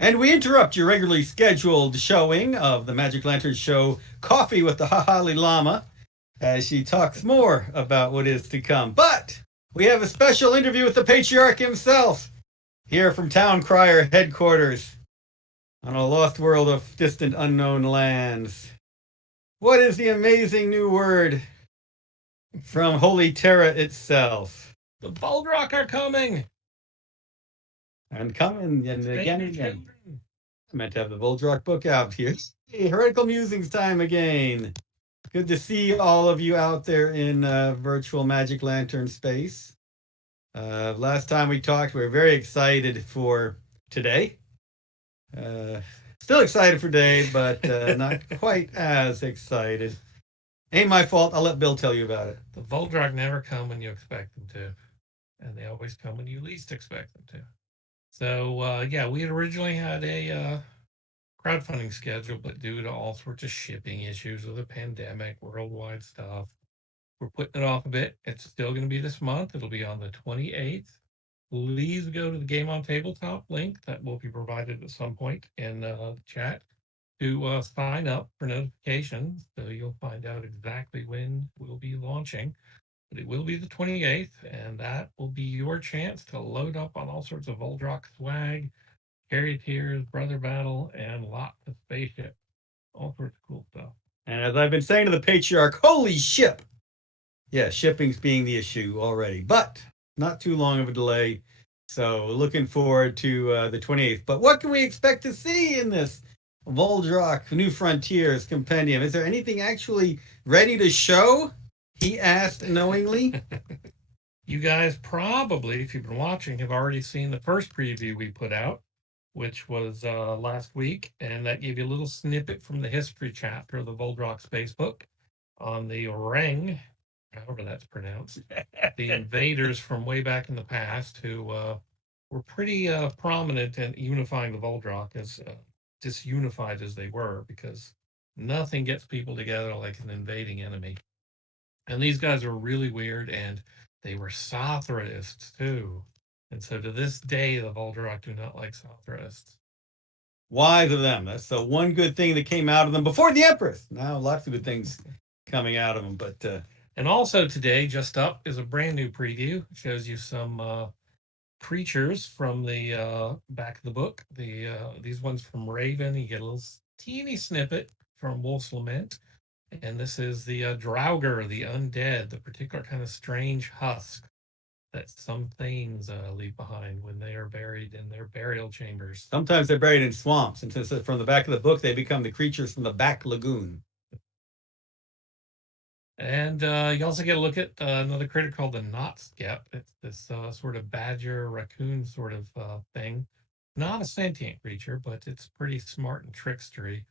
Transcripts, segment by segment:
And we interrupt your regularly scheduled showing of the Magic Lantern Show Coffee with the Hahali Lama as she talks more about what is to come. But we have a special interview with the patriarch himself here from Town Crier headquarters on a lost world of distant unknown lands. What is the amazing new word from Holy Terra itself? The Voldrock are coming! And coming and again Stranger and again. children. I meant to have the Voldrock book out here. Hey, Heretical Musings time again. Good to see all of you out there in virtual Magic Lantern space. Last time we talked, we were very excited for today. Uh, Still excited for today, but not quite as excited. Ain't my fault. I'll let Bill tell you about it. The Voldrock never come when you expect them to, and they always come when you least expect them to. So, yeah, we had originally had a crowdfunding schedule, but due to all sorts of shipping issues with the pandemic, worldwide stuff, we're putting it off a bit. It's still going to be this month. It'll be on the 28th. Please go to the Game on Tabletop link that will be provided at some point in the chat to sign up for notifications. So you'll find out exactly when we'll be launching. But it will be the 28th, and that will be your chance to load up on all sorts of Voldrock swag, charioteers, brother battle, and lots of spaceship. All sorts of cool stuff. And as I've been saying to the patriarch, holy ship! Yeah, shipping's being the issue already, but not too long of a delay. So looking forward to the 28th. But what can we expect to see in this Voldrock New Frontiers compendium? Is there anything actually ready to show? He asked knowingly. You guys probably, if you've been watching, have already seen the first preview we put out, which was last week, and that gave you a little snippet from the history chapter of the Voldrock Spacebook on the Ring, however that's pronounced, the invaders from way back in the past who were pretty prominent in unifying the Voldrock, as disunified as they were, because nothing gets people together like an invading enemy. And these guys are really weird, and they were Sothraists too. And so to this day, the Voldrock do not like Sothraists. Wise of them. That's the one good thing that came out of them before the Empress. Now lots of good things coming out of them, but and also today, just up is a brand new preview. It shows you some creatures from the back of the book. These ones from Raven. You get a little teeny snippet from Wolf's Lament, and this is the Draugr, the undead, the particular kind of strange husk that some things leave behind when they are buried in their burial chambers. Sometimes they're buried in swamps, and since from the back of the book, they become the creatures from the back lagoon. And you also get a look at another critter called the Knot Skep. It's this sort of badger raccoon sort of thing. Not a sentient creature, but it's pretty smart and trickstery.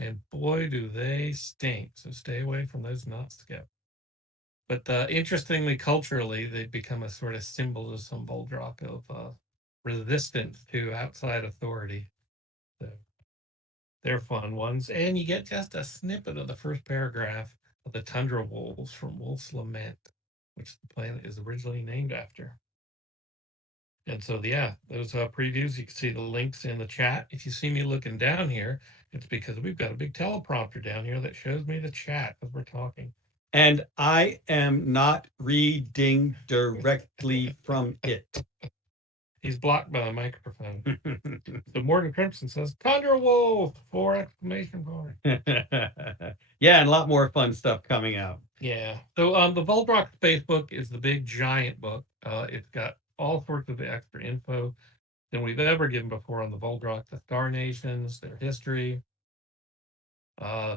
And boy, do they stink. So stay away from those Knot Skep. But interestingly, culturally, they've become a sort of symbol of some Voldrock of resistance to outside authority. So they're fun ones. And you get just a snippet of the first paragraph of the Tundra Wolves from Wolf's Lament, which the planet is originally named after. And so, yeah, those previews, you can see the links in the chat. If you see me looking down here, it's because we've got a big teleprompter down here that shows me the chat as we're talking. And I am not reading directly from it. He's blocked by the microphone. So Morgan Crimson says, Tundra Wolf, 4 exclamation points. Yeah, and a lot more fun stuff coming out. Yeah. So the Voldrock Space Book is the big giant book. It's got all sorts of extra info than we've ever given before on the Voldrock, the Star Nations, their history,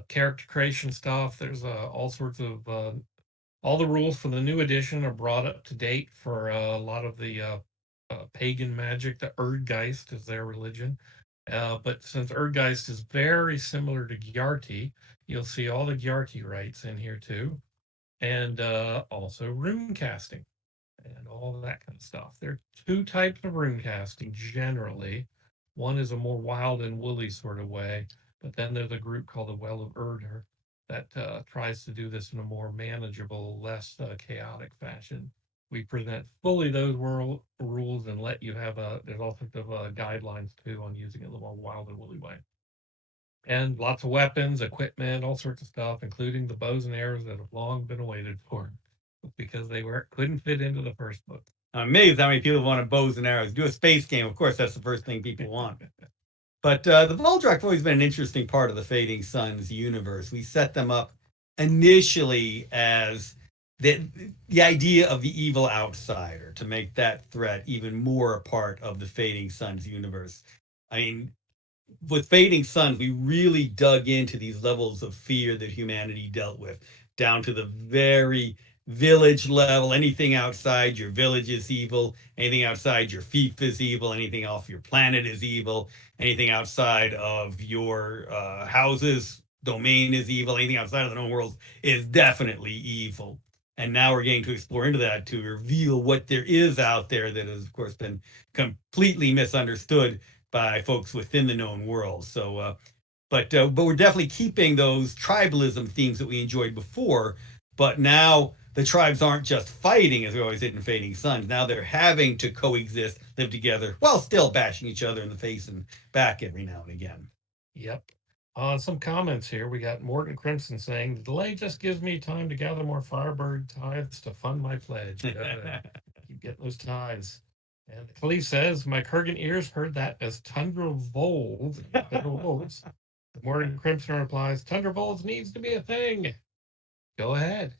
character creation stuff. There's all sorts of all the rules for the new edition are brought up to date for a lot of the pagan magic. The Erdgeist is their religion. But since Erdgeist is very similar to Gyarti, you'll see all the Gyarti rites in here too. And also rune casting and all of that kind of stuff. There are two types of rune casting generally. One is a more wild and woolly sort of way, but then there's a group called the Well of Urdr that tries to do this in a more manageable, less chaotic fashion. we present fully those world rules and let you have there's all sorts of guidelines too on using it in the more wild and woolly way. And lots of weapons, equipment, all sorts of stuff, including the bows and arrows that have long been awaited for because they couldn't fit into the first book. I'm amazed how many people want bows and arrows. Do a space game, of course, that's the first thing people want. But the Voldrock have always been an interesting part of the Fading Suns universe. We set them up initially as the idea of the evil outsider to make that threat even more a part of the Fading Suns universe. I mean, with Fading Suns, we really dug into these levels of fear that humanity dealt with, down to the very village level. Anything outside your village is evil. Anything outside your fief is evil. Anything off your planet is evil. Anything outside of your houses domain is evil. Anything outside of the known world is definitely evil. And now we're getting to explore into that to reveal what there is out there that has, of course, been completely misunderstood by folks within the known world. So, but we're definitely keeping those tribalism themes that we enjoyed before. But now the tribes aren't just fighting, as we always did in Fading Suns. Now they're having to coexist, live together, while still bashing each other in the face and back every now and again. Yep. Some comments here. We got Morgan Crimson saying the delay just gives me time to gather more Firebird tithes to fund my pledge. Keep getting those tithes. And Khalif says, my Kurgan ears heard that as Tundra Vold. Morgan Crimson replies, Tundra Volds needs to be a thing. Go ahead.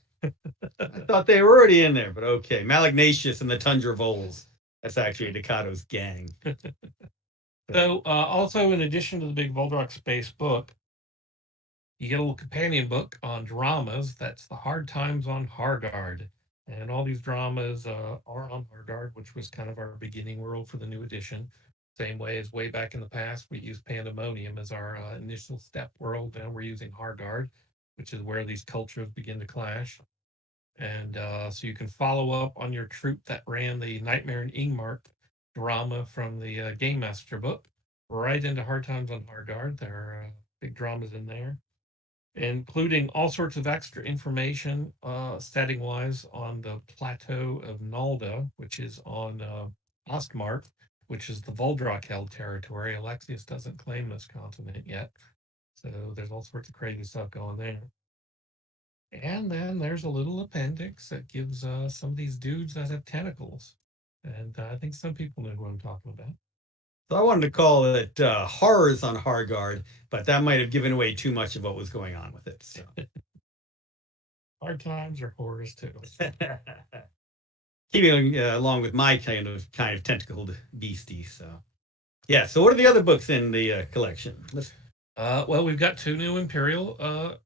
I thought they were already in there, but okay. Malignatius and the Tundra Voles. That's actually Ducato's gang. So, also, in addition to the big Voldrock Space book, you get a little companion book on dramas. That's the Hard Times on Hargard. And all these dramas are on Hargard, which was kind of our beginning world for the new edition. Same way as way back in the past, we used Pandemonium as our initial step world. Now we're using Hargard, which is where these cultures begin to clash. And so you can follow up on your troop that ran the Nightmare in Ingmar drama from the Game Master book right into Hard Times on Hargard. There are big dramas in there, including all sorts of extra information setting wise on the plateau of Nalda, which is on Ostmark, which is the Voldrock held territory. Alexius doesn't claim this continent yet. So there's all sorts of crazy stuff going there. And then there's a little appendix that gives some of these dudes that have tentacles. And I think some people know who I'm talking about. So I wanted to call it Horrors on Hargard, but that might have given away too much of what was going on with it. So. Hard times are horrors too. Keeping along with my kind of tentacled beastie. So, yeah. So, what are the other books in the collection? Well, we've got two new Imperial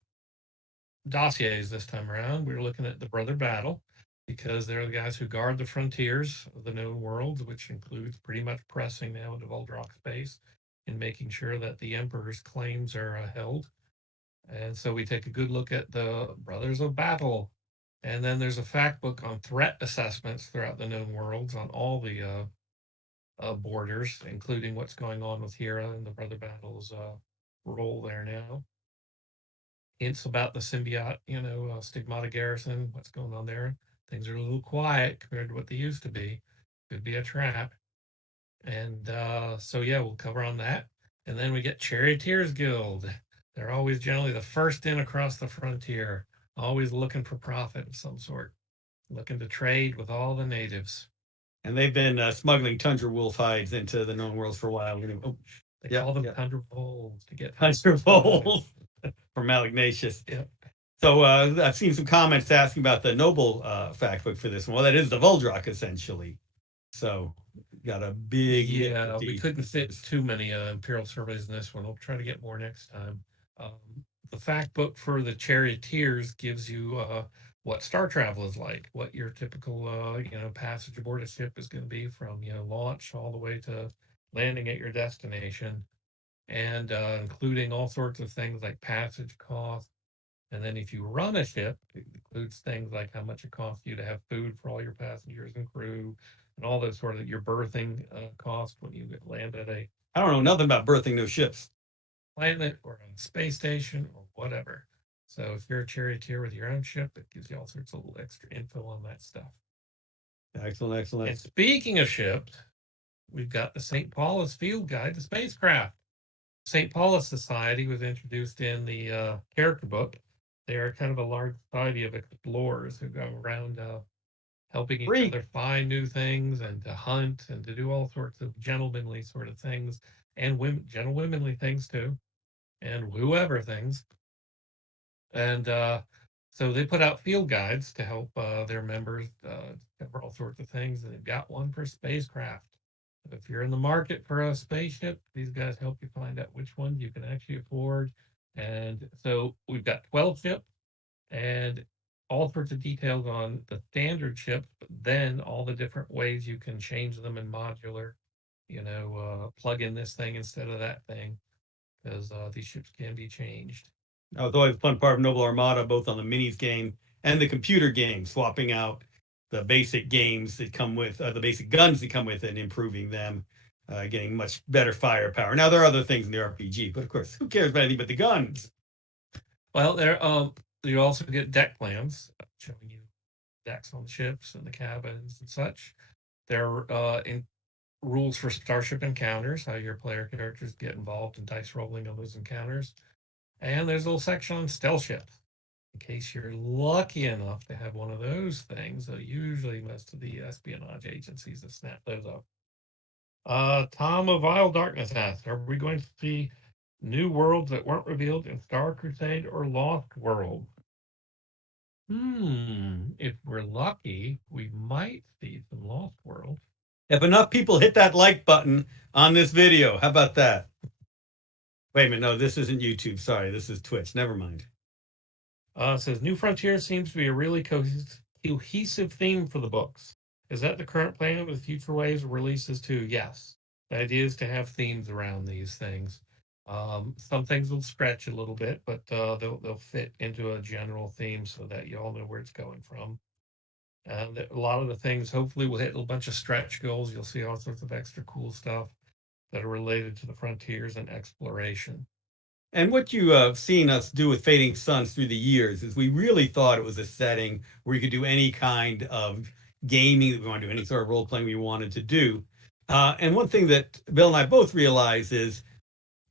dossiers this time around. We're looking at the Brother Battle because they're the guys who guard the frontiers of the known worlds, which includes pretty much pressing now into Voldrock space and making sure that the Emperor's claims are held. And so we take a good look at the Brothers of Battle. And then there's a fact book on threat assessments throughout the known worlds on all the borders, including what's going on with Hera and the Brother Battle's role there now. Hints about the symbiote, Stigmata Garrison, what's going on there. Things are a little quiet compared to what they used to be. Could be a trap. And so, yeah, we'll cover on that. And then we get Charioteers Guild. They're always generally the first in across the frontier, always looking for profit of some sort, looking to trade with all the natives. And they've been smuggling tundra wolf hides into the known worlds for a while. They call them tundra voles to get tundra voles from Malignatius. Yep. So I've seen some comments asking about the noble fact book for this one. Well, that is the Voldrock essentially. So got a big we couldn't fit too many imperial surveys in this one. We'll try to get more next time. The fact book for the charioteers gives you what star travel is like, what your typical passage aboard a ship is going to be from launch all the way to landing at your destination, and including all sorts of things like passage cost. And then if you run a ship, it includes things like how much it costs you to have food for all your passengers and crew, and all those sort of your berthing cost when you land at a. I don't know nothing about berthing no ships. Planet or on a space station or whatever. So if you're a charioteer with your own ship, it gives you all sorts of little extra info on that stuff. Excellent, excellent. And speaking of ships, we've got the St. Paulus Field Guide to Spacecraft. St. Paulus Society was introduced in the character book. They are kind of a large society of explorers who go around helping each Free. other find new things and to hunt and to do all sorts of gentlemanly sort of things and gentlewomanly things too, and whoever things. And so they put out field guides to help their members cover all sorts of things. And they've got one for spacecraft. If you're in the market for a spaceship, these guys help you find out which ones you can actually afford. And so we've got 12 ships and all sorts of details on the standard ships, but then all the different ways you can change them in modular, plug in this thing instead of that thing, because these ships can be changed. That was always a fun part of Noble Armada, both on the minis game and the computer game, swapping out the basic games that come with the basic guns that come with it and improving them, getting much better firepower. Now, there are other things in the RPG, but of course, who cares about anything but the guns? Well, you also get deck plans showing you decks on the ships and the cabins and such. There are rules for starship encounters, how your player characters get involved in dice rolling on those encounters. And there's a little section on stealth ships. In case you're lucky enough to have one of those things, usually most of the espionage agencies have snapped those up. Tom of Vile Darkness asks, are we going to see new worlds that weren't revealed in Star Crusade or Lost World? If we're lucky, we might see some Lost World. If enough people hit that like button on this video, how about that? Wait a minute, no, this isn't YouTube. Sorry, this is Twitch. Never mind. Says New Frontiers seems to be a really cohesive theme for the books. Is that the current plan with future waves of releases too? Yes. The idea is to have themes around these things. Some things will stretch a little bit, but they'll fit into a general theme so that you all know where it's going from. And a lot of the things hopefully will hit a bunch of stretch goals. You'll see all sorts of extra cool stuff that are related to the frontiers and exploration. And what you have seen us do with Fading Suns through the years is we really thought it was a setting where you could do any kind of gaming that we want to do, any sort of role playing we wanted to do. And one thing that Bill and I both realize is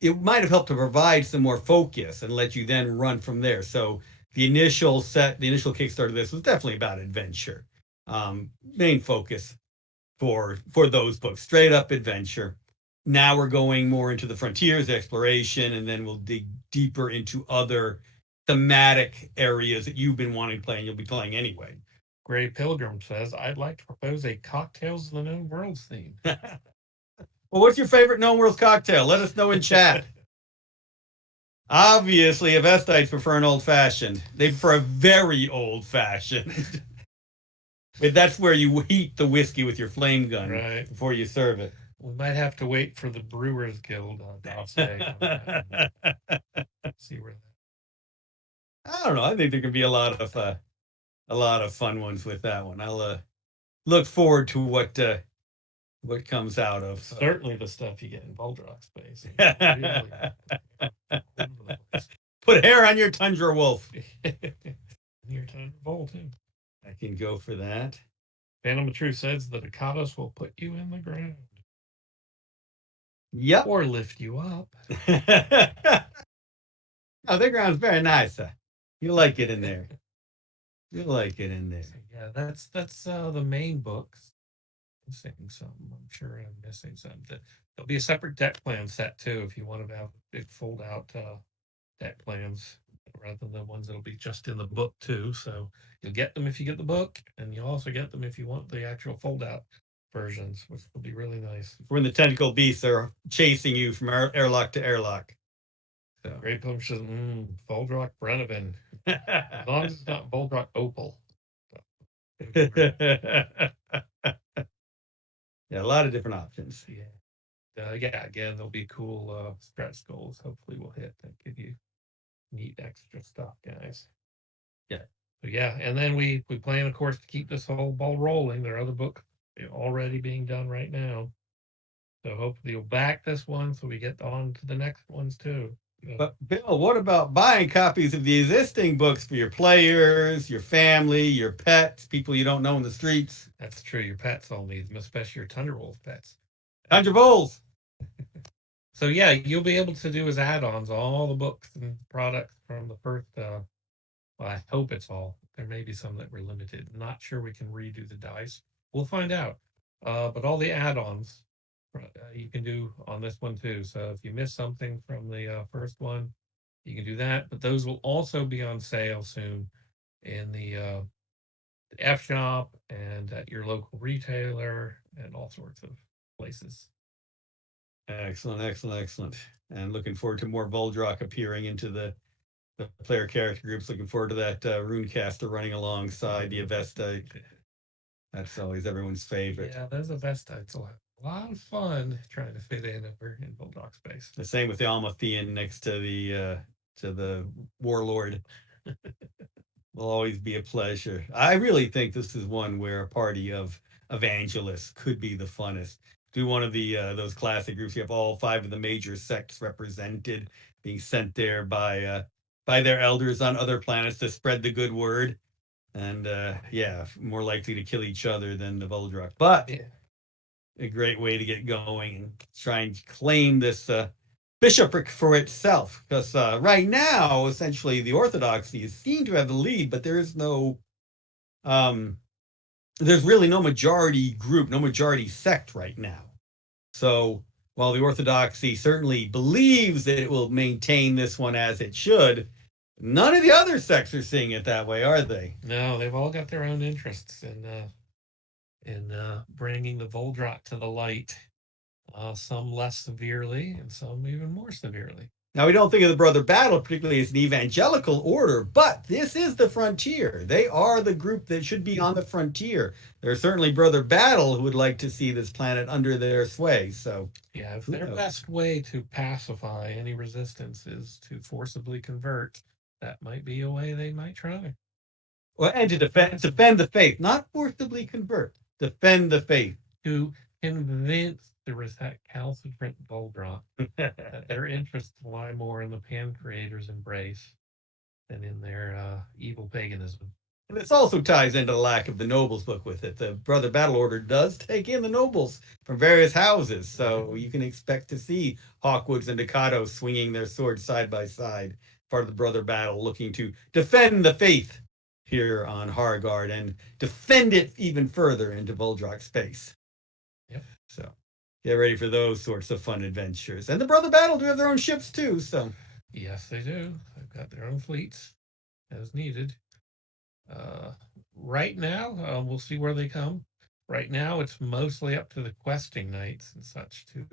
it might have helped to provide some more focus and let you then run from there. So the initial Kickstarter of this was definitely about adventure. Main focus for those books, straight up adventure. Now we're going more into the frontiers, exploration, and then we'll dig deeper into other thematic areas that you've been wanting to play and you'll be playing anyway. Gray Pilgrim says, I'd like to propose a Cocktails of the Known Worlds theme. Well, what's your favorite Known Worlds cocktail? Let us know in chat. Obviously, Avestites prefer an old-fashioned. They prefer a very old-fashioned. That's where you heat the whiskey with your flame gun before you serve it. We might have to wait for the Brewers Guild dossier. See where I don't know. I think there could be a lot of fun ones with that one. I'll look forward to what comes out of certainly the stuff you get in Voldrock space. Put hair on your Tundra Wolf. Your Tundra Wolf too. I can go for that. Phantom of Truth says the Dakotas will put you in the ground. Yep. Or lift you up. Oh, the ground's very nice. You like it in there. You like it in there. So, yeah, that's the main books. Missing something. I'm sure I'm missing something. There'll be a separate deck plan set too if you want to have big fold out deck plans rather than the ones that'll be just in the book too. So you'll get them if you get the book, and you'll also get them if you want the actual fold out versions, which will be really nice. When the tentacle beasts are chasing you from airlock to airlock. So. Great Poach says, Voldrock Brenovan. As long as it's not Voldrock Opal. So, yeah, a lot of different options. Yeah. Again, there'll be cool stretch goals. Hopefully we'll hit that give you neat extra stuff, guys. Yeah. So yeah, and then we plan, of course, to keep this whole ball rolling. There are other books already being done right now. So hopefully you'll back this one so we get on to the next ones too. But Bill, what about buying copies of the existing books for your players, your family, your pets, people you don't know in the streets? That's true. Your pets all need them, especially your Thunderwolf pets. 100 Bulls. So yeah, you'll be able to do as add-ons all the books and products from the first. Well, I hope it's all. There may be some that were limited. Not sure we can redo the dice. We'll find out. But all the add-ons you can do on this one too. So if you miss something from the first one, you can do that. But those will also be on sale soon in the F shop and at your local retailer and all sorts of places. Excellent, excellent, excellent. And looking forward to more Voldrock appearing into the player character groups. Looking forward to that Runecaster running alongside the Avesta. That's always everyone's favorite. Yeah, those Avestites will have a lot of fun trying to fit in over in Voldrock space. The same with the Almathean next to the Warlord. Will always be a pleasure. I really think this is one where a party of evangelists could be the funnest. Do one of the those classic groups. You have all 5 of the major sects represented, being sent there by their elders on other planets to spread the good word, and yeah, more likely to kill each other than the Voldrock. But Yeah. a great way to get going and try and claim this bishopric for itself, because right now essentially the orthodoxy is seen to have the lead, but there's really no majority group, no majority sect right now. So while the orthodoxy certainly believes that it will maintain this one as it should, none of the other sects are seeing it that way, are they? No, they've all got their own interests in bringing the Voldrock to the light. Some less severely, and some even more severely. Now, we don't think of the Brother Battle particularly as an evangelical order, but this is the frontier. They are the group that should be on the frontier. There's certainly Brother Battle who would like to see this planet under their sway. So, yeah, if their best way to pacify any resistance is to forcibly convert, that might be a way they might try. Well, and to defend the faith, not forcibly convert, defend the faith. To convince the recalcitrant Voldrock that their interests lie more in the Pan Creator's embrace than in their evil paganism. And this also ties into the lack of the nobles book with it. The Brother Battle Order does take in the nobles from various houses, so you can expect to see Hawkwoods and Ducato swinging their swords side by side, part of the Brother Battle, looking to defend the faith here on Hargard and defend it even further into Voldrock space. Yep. So get ready for those sorts of fun adventures. And the Brother Battle do have their own ships too, so. Yes, they do. They've got their own fleets as needed. Right now, we'll see where they come. Right now, it's mostly up to the questing knights and such to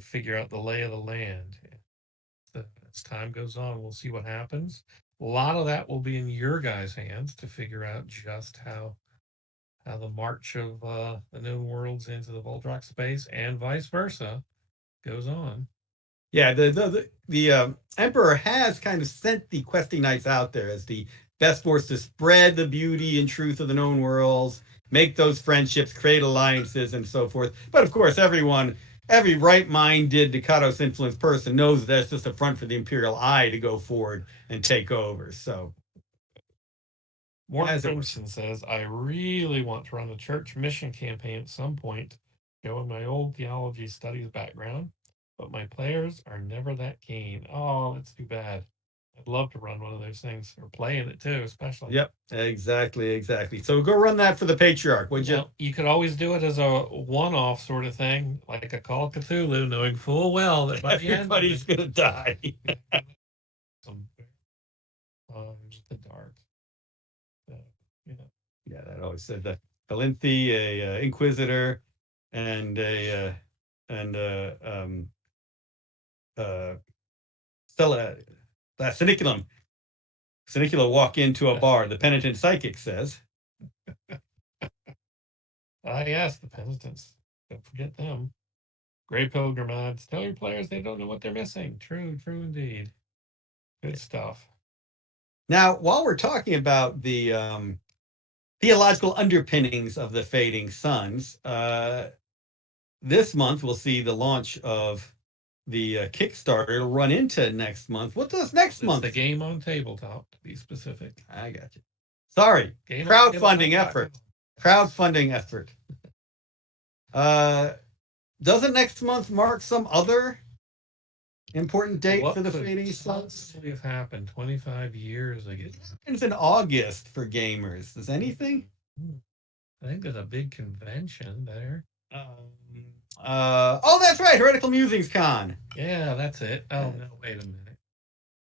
figure out the lay of the land. As time goes on, we'll see what happens. A lot of that will be in your guys' hands to figure out just how the march of the known worlds into the Voldrock space and vice versa goes on. Yeah, the Emperor has kind of sent the questing knights out there as the best force to spread the beauty and truth of the known worlds, make those friendships, create alliances, and so forth. But of course, every right-minded Ducato's influenced person knows that that's just a front for the Imperial Eye to go forward and take over. So, Morton Crimson says, I really want to run a church mission campaign at some point, showing my old theology studies background, but my players are never that keen. Oh, that's too bad. I'd love to run one of those things, or play in it too, especially. Yep, exactly. So go run that for the Patriarch, would you? You could always do it as a one-off sort of thing, like a Call of Cthulhu, knowing full well that by everybody's going to die. The dark. Yeah, that always said that. Calinthi, a Inquisitor, and Stella, Siniculum. Sinicula walk into a bar, the penitent psychic says. Yes, the penitents. Don't forget them. Grey Pilgrimads. Tell your players they don't know what they're missing. True indeed. Good stuff. Now, while we're talking about the theological underpinnings of the Fading Suns, this month we'll see the launch of the Kickstarter. It'll run into next month. What does next month? The Game on Tabletop, to be specific. I got you. Sorry, crowdfunding effort. Crowdfunding effort. Doesn't next month mark some other important date for the Fading Suns? What have happened 25 years ago? It's in August for gamers. Does anything? I think there's a big convention there. Oh, that's right. Heretical Musings Con. Yeah, that's it. Oh, no, wait a minute.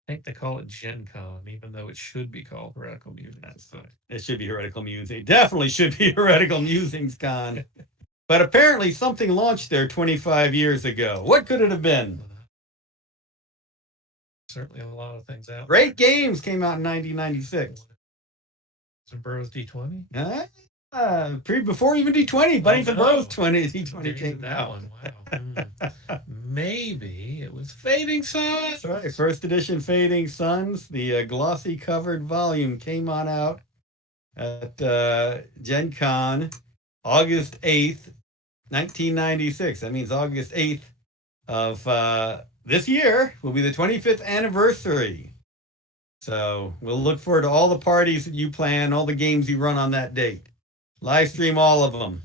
I think they call it Gen Con, even though it should be called Heretical Musings. It should be Heretical Musings. Definitely should be Heretical Musings Con. But apparently something launched there 25 years ago. What could it have been? Certainly a lot of things out. Great Games came out in 1996. Some Burroughs D20? Before even D20, Bunnies and Burroughs D20 came that out. one. Wow. Maybe it was Fading Suns. That's right. First edition Fading Suns. The glossy covered volume came on out at Gen Con August 8th, 1996. That means August 8th of this year will be the 25th anniversary. So we'll look forward to all the parties that you plan, all the games you run on that date. Live stream all of them.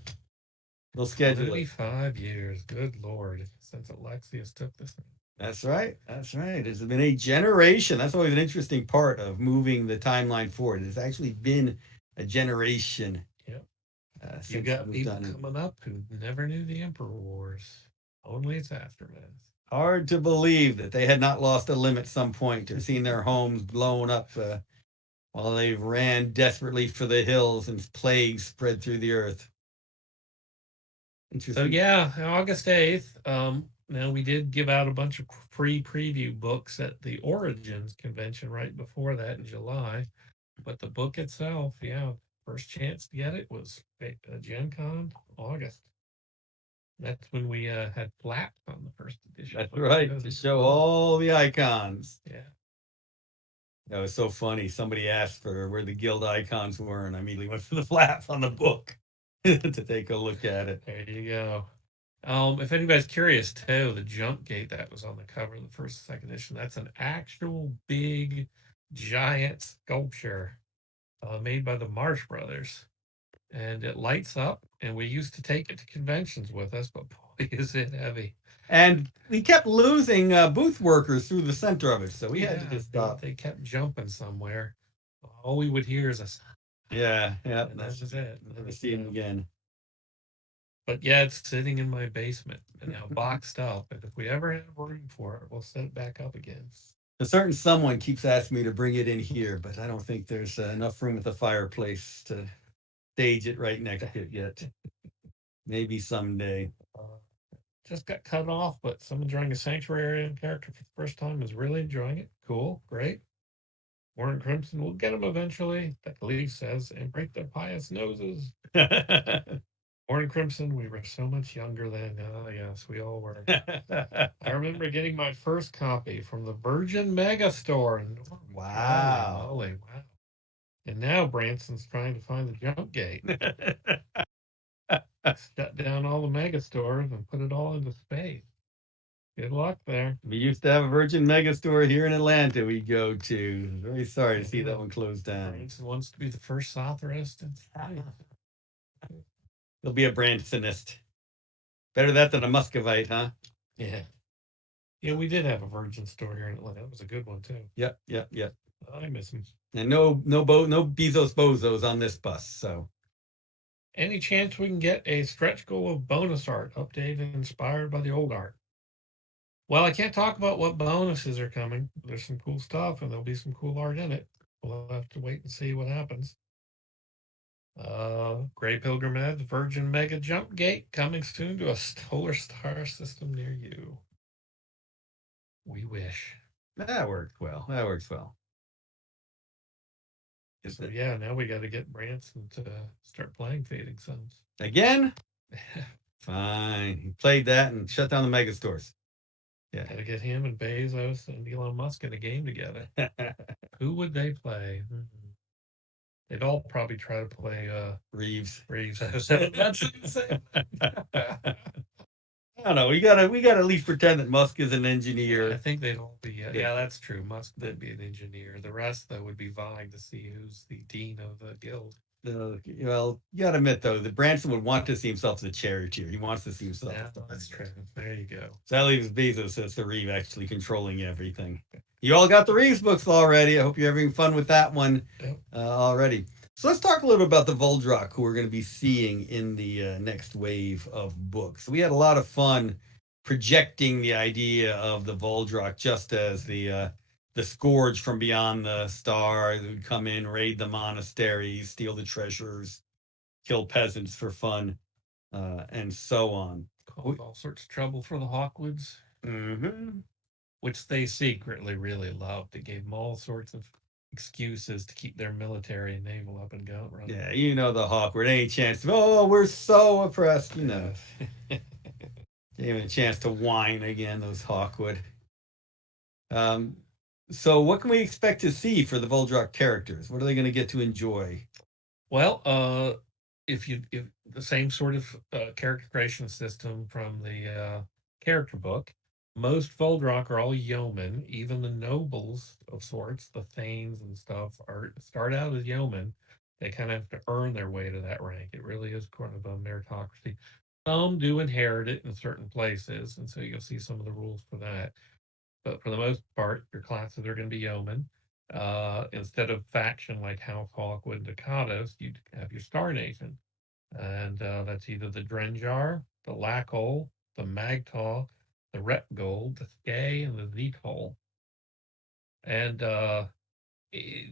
We'll schedule 35 years. Good Lord. Since Alexius took this thing. That's right. That's right. It's been a generation. That's always an interesting part of moving the timeline forward. It's actually been a generation. Yep. You got people coming up who never knew the Emperor Wars. Only its aftermath. Hard to believe that they had not lost a limb at some point to seeing their homes blown up while they ran desperately for the hills and plague spread through the earth. So yeah, August 8th. Now we did give out a bunch of free preview books at the Origins convention right before that in July. But the book itself, yeah, first chance to get it was Gen Con, August. That's when we had flat on the first edition. That's right, to show all the icons. Yeah. That was so funny. Somebody asked for where the guild icons were, and I immediately went for the flaps on the book to take a look at it. There you go. If anybody's curious, too, the jump gate that was on the cover of the first and second edition, that's an actual big, giant sculpture made by the Marsh Brothers. And it lights up, and we used to take it to conventions with us, but boy, is it heavy. And we kept losing booth workers through the center of it, so we had to just stop. They kept jumping somewhere. All we would hear is a sound. Yeah. And that was it. Never see him again. But yeah, it's sitting in my basement and now boxed up. And if we ever have room for it, we'll set it back up again. A certain someone keeps asking me to bring it in here, but I don't think there's enough room at the fireplace to stage it right next to it yet. Maybe someday. Just got cut off, but someone drawing a Sanctuary character for the first time is really enjoying it. Cool, great. Warren Crimson will get them eventually, like the leaf says, and break their pious noses. Warren Crimson, we were so much younger then. Oh, yes, we all were. I remember getting my first copy from the Virgin Mega Store. Wow. Holy wow. And now Branson's trying to find the jump gate. Shut down all the mega stores and put it all into space. Good luck there. We used to have a Virgin Mega Store here in Atlanta we go to. Very sorry to see that one closed down. Branson wants to be the first Southerist. He'll be a Bransonist. Better that than a Muscovite, huh? Yeah. Yeah, we did have a Virgin store here in Atlanta. That was a good one too. Yep. I miss him. And no Bezos Bozos on this bus, so. Any chance we can get a stretch goal of bonus art updated and inspired by the old art? Well, I can't talk about what bonuses are coming. There's some cool stuff, and there'll be some cool art in it. We'll have to wait and see what happens. Grey Pilgrimage, Virgin Mega Jump Gate, coming soon to a solar star system near you. We wish. That works well. So yeah, now we got to get Branson to start playing Fading Suns. Again? Fine. He played that and shut down the mega stores. Yeah. Got to get him and Bezos and Elon Musk in a game together. Who would they play? They'd all probably try to play Reeves. That's insane. don't know. We gotta at least pretend that Musk is an I engineer. think they'd all be. That, Yeah, that's true. Musk that would be an engineer. The rest, though, would be vying to see who's the dean of the guild. well, you gotta admit though, that Branson would want to see himself as a charioteer. He wants to see himself Yeah, as the that's true. president. There you go. So that leaves Bezos as the Reeve actually controlling everything. You all got the Reeves books already. I hope you're having fun with that one Yep. already. So let's talk a little bit about the Voldrock, who we're going to be seeing in the next wave of books. We had a lot of fun projecting the idea of the Voldrock just as the scourge from beyond the stars who would come in, raid the monasteries, steal the treasures, kill peasants for fun, and so on. Caused all sorts of trouble for the Hawkwoods, Mm-hmm. which they secretly really loved. It gave them all sorts of excuses to keep their military and naval up and going. Yeah, you know the Hawkward. Any chance to, oh, we're so oppressed, you know. Yes. Gave a chance to whine again, those Hawkwood. Um, so what can we expect to see for the Voldrock characters? What are they going to get to enjoy? Well, if the same sort of character creation system from the character book, most Voldrock are all yeomen. Even the nobles of sorts, the thanes and stuff, are start out as yeomen. They kind of have to earn their way to that rank. It really is kind of a meritocracy. Some do inherit it in certain places, and so you'll see some of the rules for that. But for the most part, your classes are going to be yeomen. Instead of faction like House Hawkwood and Dakados, you have your Star Nation. And that's either the Drenjar, the Lackole, the Magtaw, the Repgold, the Skay, and the Zetol. And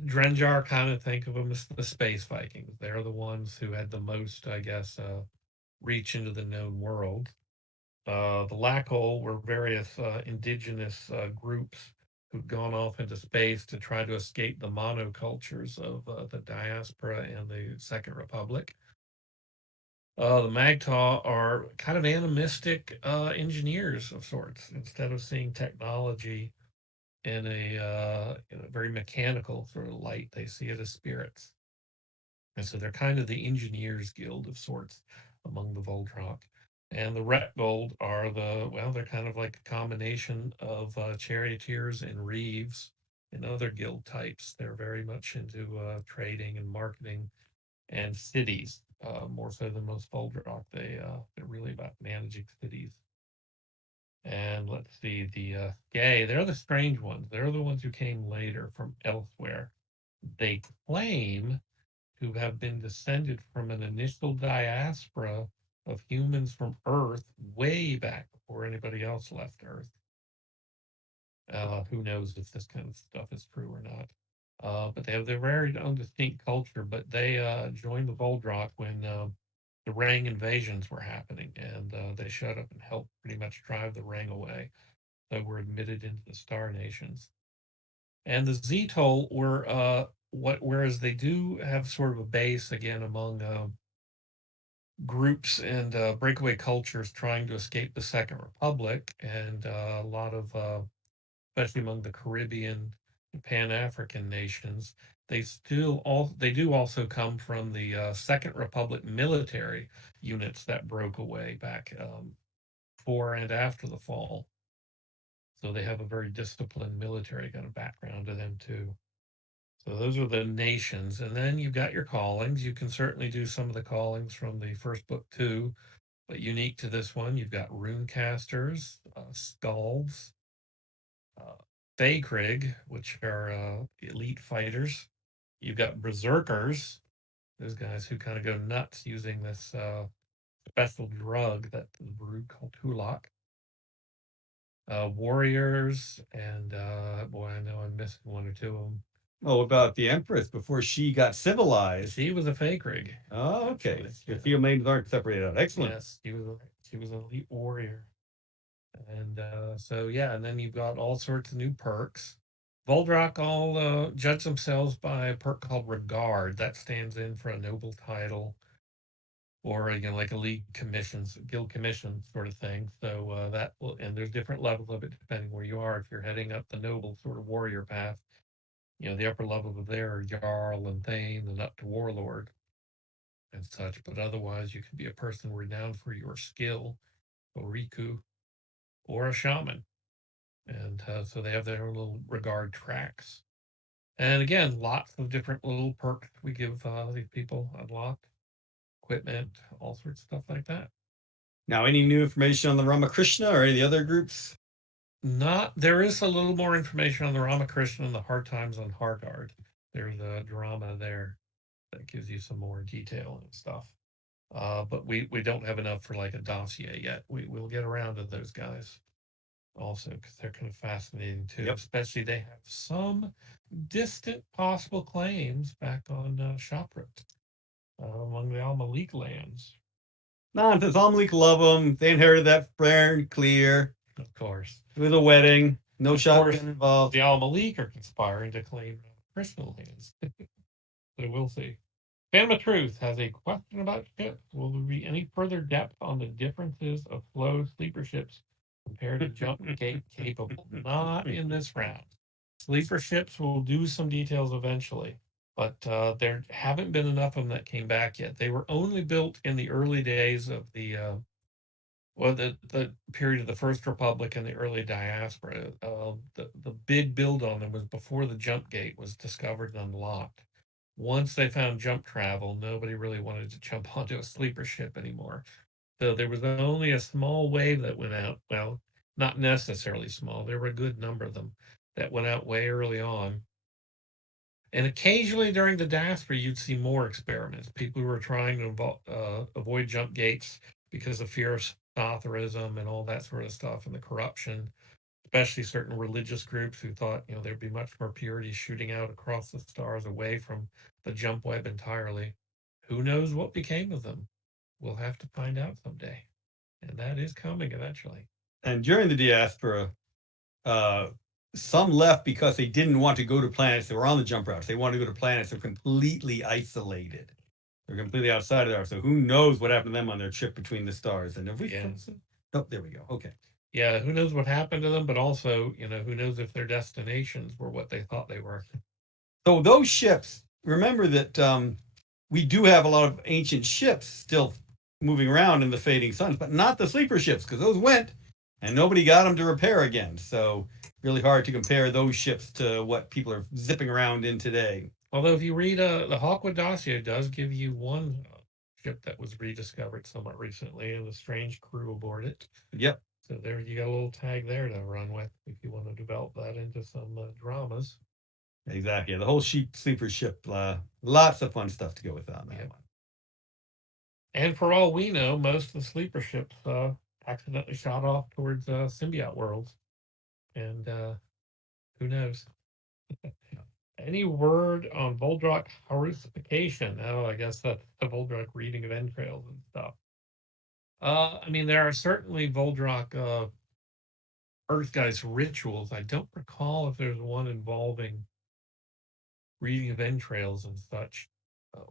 Drenjar, kind of think of them as the space Vikings. They're the ones who had the most, I guess, reach into the known world. The Lackole were various indigenous groups who'd gone off into space to try to escape the monocultures of the diaspora and the Second Republic. The Magtaw are kind of animistic engineers of sorts. Instead of seeing technology in a very mechanical sort of light, they see it as spirits. And so they're kind of the engineers guild of sorts among the Voldrock. And the Retgold are they're kind of like a combination of charioteers and reeves and other guild types. They're very much into trading and marketing and cities, more so than most Voldrock. They're really about managing cities. And let's see, the Gay, they're the strange ones. They're the ones who came later from elsewhere. They claim who have been descended from an initial diaspora of humans from Earth way back before anybody else left Earth. Who knows if this kind of stuff is true or not? But they have their very own distinct culture. But they joined the Voldrock when the Rang invasions were happening, and they showed up and helped pretty much drive the Rang away. So were admitted into the Star Nations. And the Zetol were whereas they do have sort of a base again among groups and breakaway cultures trying to escape the Second Republic, and a lot of especially among the Caribbean and Pan African nations, they do also come from the Second Republic military units that broke away back before and after the fall. So they have a very disciplined military kind of background to them too. So those are the nations. And then you've got your callings. You can certainly do some of the callings from the first book too, but unique to this one, you've got runecasters, scalds, uh, Faykrig, which are elite fighters. You've got berserkers, those guys who kind of go nuts using this special drug that the brewed called Tulak. Warriors, and boy, I know I'm missing one or two of them. Oh, about the Empress before she got civilized. She was a fake rig. Oh, okay. Actually, Your yeah. field names aren't separated out. Excellent. Yes, she was an elite warrior, and so yeah, and then you've got all sorts of new perks. Voldrock all judge themselves by a perk called Regard that stands in for a noble title or like a league commissions, guild commission sort of thing. So that will, and there's different levels of it depending where you are. If you're heading up the noble sort of warrior path, the upper levels of there are Jarl and Thane and up to Warlord and such. But otherwise, you can be a person renowned for your skill a Riku, or a shaman. And so they have their little regard tracks. And again, lots of different little perks we give these people unlock, equipment, all sorts of stuff like that. Now, any new information on the Ramakrishna or any of the other groups? There is a little more information on the Ramakrishna and the hard times on Hargard. There's a drama there that gives you some more detail and stuff. But we don't have enough for like a dossier yet. We'll get around to those guys also because they're kind of fascinating too. Yep. Especially they have some distant possible claims back on Shoprite among the Al Malik lands. Nonsense. Almalik love them. They inherited that fair and clear. Of course. It was a wedding. No Of shotgun course, involved. the Al Malik are conspiring to claim Krishna lands. So we'll see. Phantom of Truth has a question about ships. Will there be any further depth on the differences of flow sleeper ships compared to jump gate capable? Not in this round. Sleeper ships will do some details eventually, but there haven't been enough of them that came back yet. They were only built in the early days of the period of the First Republic and the early diaspora. The big build on them was before the jump gate was discovered and unlocked. Once they found jump travel, nobody really wanted to jump onto a sleeper ship anymore. So there was only a small wave that went out. Well, not necessarily small. There were a good number of them that went out way early on. And occasionally during the diaspora, you'd see more experiments. People who were trying to avoid jump gates because of fear of Sothorism and all that sort of stuff and the corruption, especially certain religious groups who thought, there'd be much more purity shooting out across the stars away from the jump web entirely. Who knows what became of them? We'll have to find out someday. And that is coming eventually. And during the diaspora, uh, some left because they didn't want to go to planets that were on the jump routes. They wanted to go to planets that were completely isolated. They're completely outside of there. So who knows what happened to them on their trip between the stars? And if we, oh, there we go. Okay. Yeah, who knows what happened to them, but also, who knows if their destinations were what they thought they were. So those ships, remember that we do have a lot of ancient ships still moving around in the fading suns, but not the sleeper ships because those went and nobody got them to repair again. So really hard to compare those ships to what people are zipping around in today. Although if you read the Hawkwood dossier, it does give you one ship that was rediscovered somewhat recently and a strange crew aboard it. Yep. So there you got a little tag there to run with if you want to develop that into some dramas. Exactly. The whole sleeper ship, lots of fun stuff to go with on that one. And for all we know, most of the sleeper ships accidentally shot off towards symbiote worlds. And who knows? Any word on Voldrock harusification? Oh, I guess that's the Voldrock reading of entrails and stuff. There are certainly Voldrock Earthgeist rituals. I don't recall if there's one involving reading of entrails and such,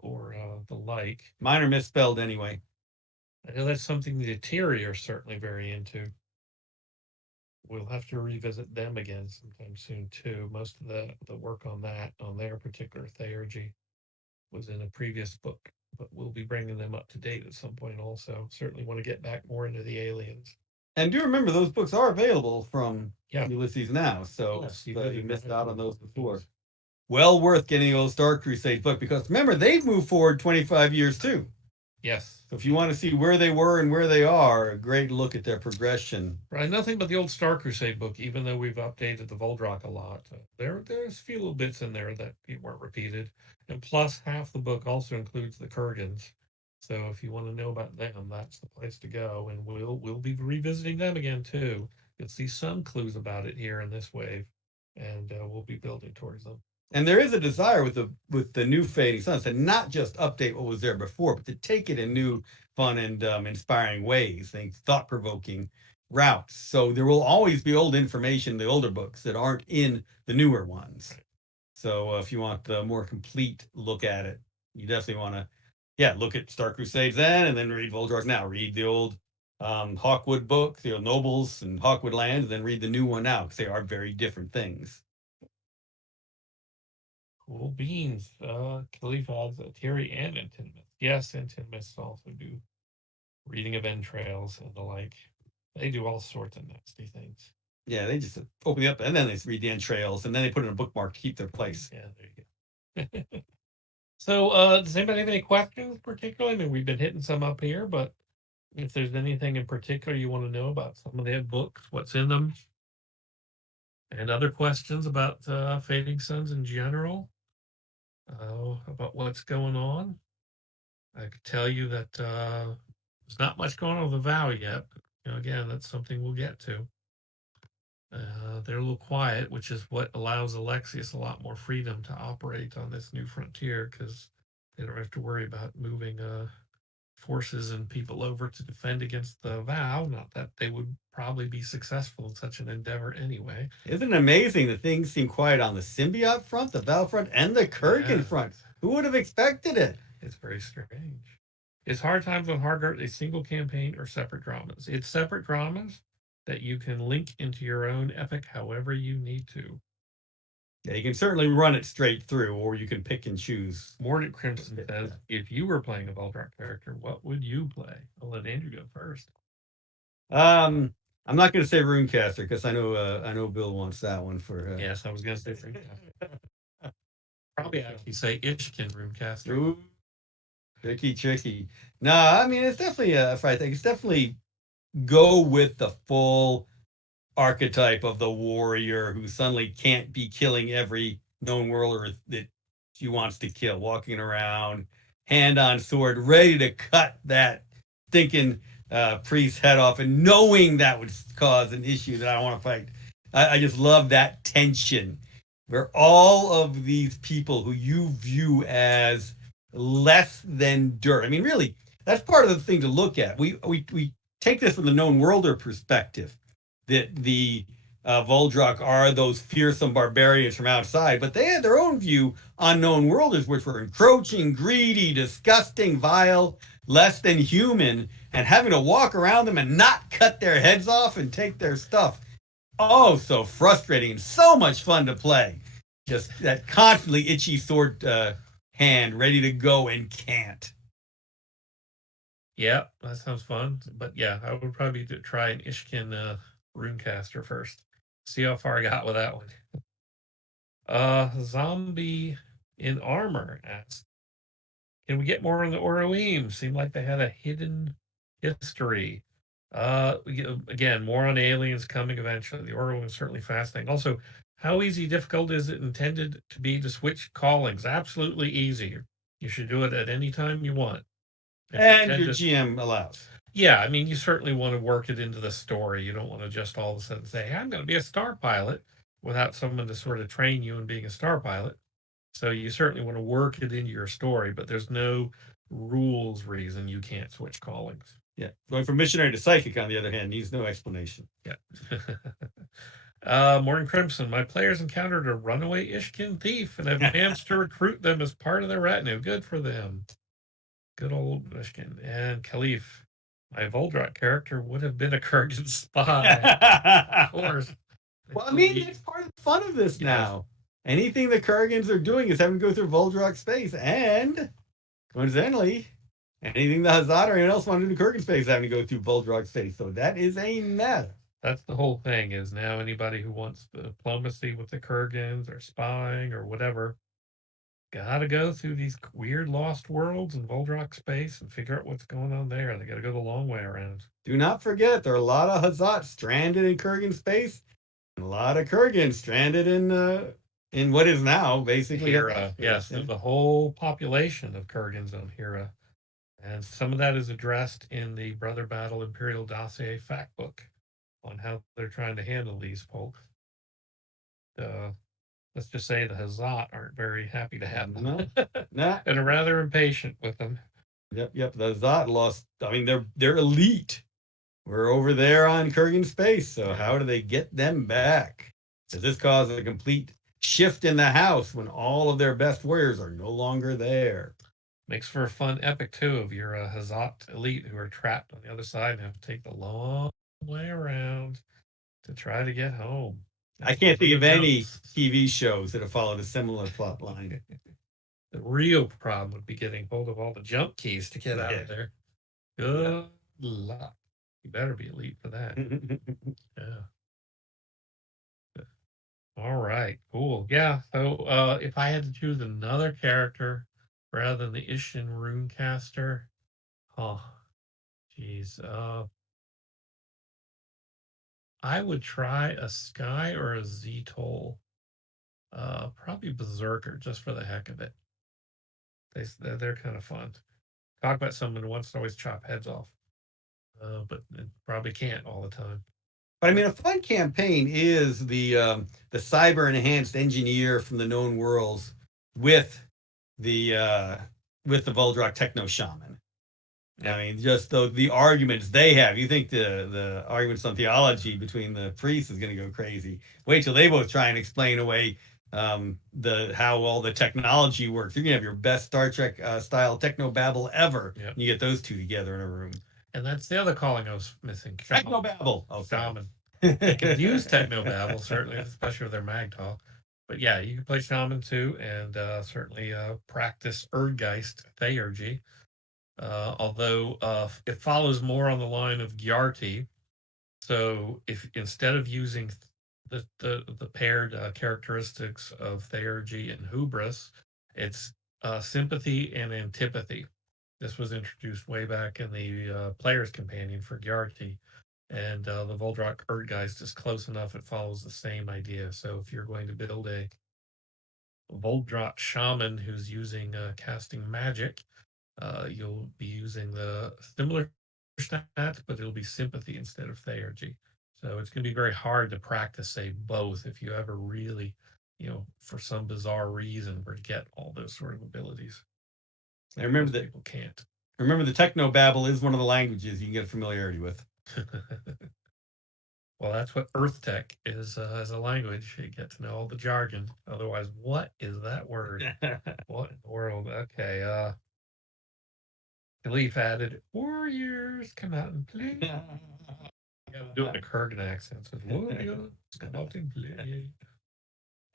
or the like. Mine are misspelled anyway. I know that's something the Eteri are certainly very into. We'll have to revisit them again sometime soon too. Most of the work on that, on their particular theurgy, was in a previous book, but we'll be bringing them up to date at some point also. Certainly want to get back more into the aliens. And do remember those books are available from Yeah. Ulysses now, so Yes, you missed out on those before. Well worth getting the old Star Crusade book because remember they've moved forward 25 years too. Yes. So if you want to see where they were and where they are, a great look at their progression. Right, nothing but the old Star Crusade book, even though we've updated the Voldrock a lot. There's a few little bits in there that weren't repeated. And plus, half the book also includes the Kurgans. So if you want to know about them, that's the place to go. And we'll be revisiting them again too. You'll see some clues about it here in this wave, and we'll be building towards them. And there is a desire with the new Fading Suns to not just update what was there before, but to take it in new, fun, and inspiring ways, thought-provoking routes. So there will always be old information in the older books that aren't in the newer ones. So if you want the more complete look at it, you definitely want to, look at Star Crusades then, and then read Voldrock now. Read the old Hawkwood book, the old Nobles and Hawkwood Lands, and then read the new one now because they are very different things. Cool beans. Khalifa has Eteri and Intinimus. Yes, Intinimus also do reading of entrails and the like. They do all sorts of nasty things. Yeah, they just open it up and then they read the entrails and then they put in a bookmark to keep their place. Yeah, there you go. So, does anybody have any questions particularly? I mean, we've been hitting some up here, but if there's anything in particular you want to know about some of the books, what's in them, and other questions about Fading Suns in general, about what's going on, I could tell you that there's not much going on with the vow yet. Again, that's something we'll get to. They're a little quiet, which is what allows Alexius a lot more freedom to operate on this new frontier because they don't have to worry about moving forces and people over to defend against the vow. Not that they would probably be successful in such an endeavor anyway. Isn't it amazing that things seem quiet on the symbiote front, the vow front, and the Kurgan front? Who would have expected it? It's very strange. Is Hard Times on Hardgart a single campaign or separate dramas? It's separate dramas that you can link into your own epic however you need to. Yeah, you can certainly run it straight through, or you can pick and choose. Mordant Crimson says, if you were playing a Voldrock character, what would you play? I'll let Andrew go first. I'm not going to say Runecaster because I know Bill wants that one for. Yes, I was going to say Runecaster. Probably actually say Ishkin Runecaster. Ooh, tricky. No, I mean it's definitely a fight thing. It's definitely go with the full archetype of the warrior who suddenly can't be killing every known worlder that she wants to kill, walking around, hand on sword, ready to cut that thinking priest's head off, and knowing that would cause an issue that I don't want to fight. I just love that tension where all of these people who you view as less than dirt. I mean, really, that's part of the thing to look at. We take this from the known worlder perspective, that the Voldrock are those fearsome barbarians from outside, but they had their own view on known worlders, which were encroaching, greedy, disgusting, vile, less than human, and having to walk around them and not cut their heads off and take their stuff. Oh, so frustrating and so much fun to play. Just that constantly itchy sword hand ready to go and can't. Yeah, that sounds fun. But yeah, I would probably try an Ishkin Runecaster first. See how far I got with that one. Zombie in Armor asks, can we get more on the Oroim? Seemed like they had a hidden history. Again, more on aliens coming eventually. The Oroim is certainly fascinating. Also, how easy, difficult is it intended to be to switch callings? Absolutely easy. You should do it at any time you want. And your GM allows. Yeah, I mean, you certainly want to work it into the story. You don't want to just all of a sudden say, hey, I'm going to be a star pilot without someone to sort of train you in being a star pilot. So you certainly want to work it into your story, but there's no rules reason you can't switch callings. Yeah. Going from missionary to psychic, on the other hand, needs no explanation. Yeah. Morning Crimson. My players encountered a runaway Ishkin thief and have managed to recruit them as part of their retinue. Good for them. Good old Ishkin. And Khalif. My Voldrock character would have been a Kurgan spy. Of course. Well, I mean, it's part of the fun of this now. Anything the Kurgans are doing is having to go through Voldrock space, and coincidentally, anything the Hazard or anyone else want to do Kurgan space is having to go through Voldrock space. So that is a mess. That's the whole thing. Is now anybody who wants diplomacy with the Kurgans or spying or whatever, gotta go through these weird lost worlds and Voldrock space and figure out what's going on there. They gotta go the long way around. Do not forget, there are a lot of Hazat stranded in Kurgan space, and a lot of Kurgans stranded in what is now basically Hera. Yes, the whole population of Kurgans on Hera. And some of that is addressed in the Brother Battle Imperial Dossier fact book on how they're trying to handle these folks. Let's just say the Hazat aren't very happy to have them. No. And are rather impatient with them. Yep. The Hazat lost. I mean, they're elite. We're over there on Kurgan space, so how do they get them back? Does this cause a complete shift in the house when all of their best warriors are no longer there? Makes for a fun epic too of your Hazat elite who are trapped on the other side and have to take the long way around to try to get home. I can't think of any TV shows that have followed a similar plot line. The real problem would be getting hold of all the jump keys to get out of there. Good luck. You better be elite for that. Yeah. All right. Cool. Yeah. So if I had to choose another character rather than the Ishin Runecaster, oh, geez. I would try a Sky or a Z-Toll. Probably Berserker, just for the heck of it. They're kind of fun. Talk about someone who wants to always chop heads off, but it probably can't all the time. But I mean, a fun campaign is the cyber enhanced engineer from the known worlds with the Voldrock techno shaman. I mean, just the arguments they have. You think the arguments on theology between the priests is going to go crazy. Wait till they both try and explain away the how all the technology works. You're gonna have your best Star Trek style techno babble ever. Yep. You get those two together in a room. And that's the other calling I was missing. Techno babble. Oh, shaman. They could use techno babble, certainly, especially with their mag talk. But yeah, you can play shaman too, and certainly practice Erdgeist Theurgy. Although it follows more on the line of Gyarti. So if instead of using the paired characteristics of Theurgy and Hubris, it's sympathy and antipathy. This was introduced way back in the Player's Companion for Gyarti. And the Voldrock Erdgeist is close enough, it follows the same idea. So if you're going to build a Voldrock shaman who's using casting magic, you'll be using the similar stats, but it'll be sympathy instead of theurgy. So it's going to be very hard to practice, say, both if you ever really, for some bizarre reason, were to get all those sort of abilities. I remember that people can't. Remember, the techno babble is one of the languages you can get familiarity with. Well, that's what Earth Tech is as a language. You get to know all the jargon. Otherwise, what is that word? What in the world? Okay. Leaf added, Warriors, come out and play. You gotta do it in a Kurgan accent. Says, Warriors, come out and play.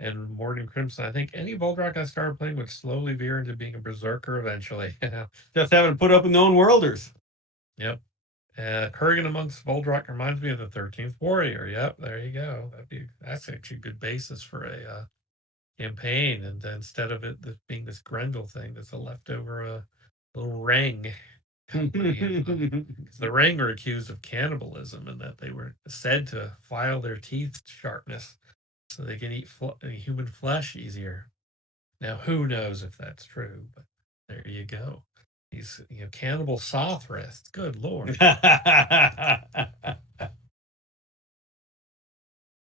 And Morgan Crimson, I think any Voldrock I started playing would slowly veer into being a berserker eventually. Just having to put up with known worlders. Yep. Kurgan amongst Voldrock reminds me of the 13th Warrior. Yep, there you go. That's actually a good basis for a campaign. And instead of it being this Grendel thing, that's a leftover little ring company. The ring were accused of cannibalism and that they were said to file their teeth sharpness so they can eat human flesh easier. Now, who knows if that's true, but there you go. These cannibal Sothrists. Good Lord.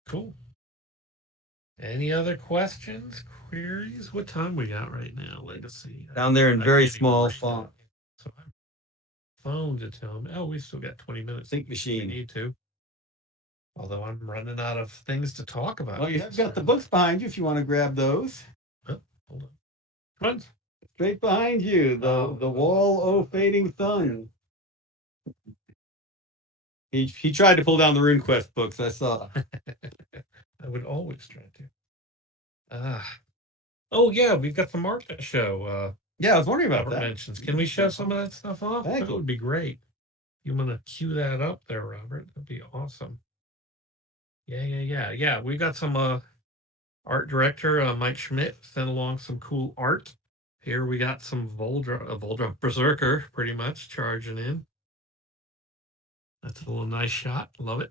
Cool. Any other questions, queries? What time we got right now? Let's see. Down there in very small font. So I'm phone to tell me. Oh, we still got 20 minutes. Think machine. We need to. Although I'm running out of things to talk about. Well, you have got the books behind you if you want to grab those. Oh, hold on. Come on. Straight behind you, the Wall o' Fading Sun. He tried to pull down the RuneQuest books, I saw. I would always try to. Oh yeah, we've got some art to show. Yeah, I was wondering about that. Mentions. Can we show some of that stuff off? That would be great. You want to cue that up there, Robert? That'd be awesome. Yeah. We got some art director Mike Schmidt sent along some cool art. Here we got some Voldrock Berserker pretty much charging in. That's a little nice shot. Love it.